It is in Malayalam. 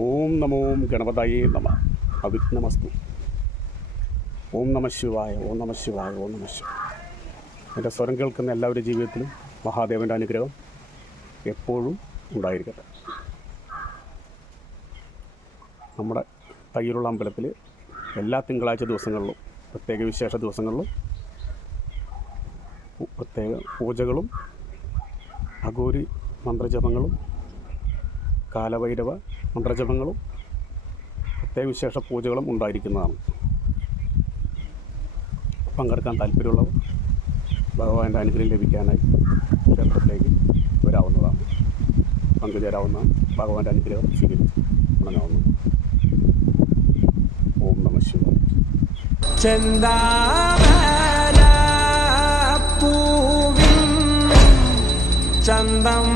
ഓം നമോ ഗണപതയേ നമ. അവിഘ്നമസ്തു. ഓം നമ ശിവായ ഓം നമ ശിവായ ഓം നമ ശിവായ. എന്റെ സ്വരം കേൾക്കുന്ന എല്ലാവരുടെ ജീവിതത്തിലും മഹാദേവന്റെ അനുഗ്രഹം എപ്പോഴും ഉണ്ടായിരിക്കട്ടെ. നമ്മുടെ തയ്യിലുള്ള അമ്പലത്തിൽ എല്ലാ തിങ്കളാഴ്ച ദിവസങ്ങളിലും പ്രത്യേക വിശേഷ ദിവസങ്ങളിലും പ്രത്യേക പൂജകളും അഘോരി മന്ത്രജപങ്ങളും കാലഭൈരവ മന്ത്രജപങ്ങളും പ്രത്യേക വിശേഷ പൂജകളും ഉണ്ടായിരിക്കുന്നതാണ്. പങ്കെടുക്കാൻ താല്പര്യമുള്ളവർ ഭഗവാന്റെ അനുഗ്രഹം ലഭിക്കാനായി ക്ഷേത്രത്തിലേക്ക് വരാവുന്നതാണ്. പങ്കുചേരാവുന്നതാണ് ഭഗവാന്റെ അനുഗ്രഹം സ്വീകരിച്ച് ഓം നമ പൂവിൻ ചന്തം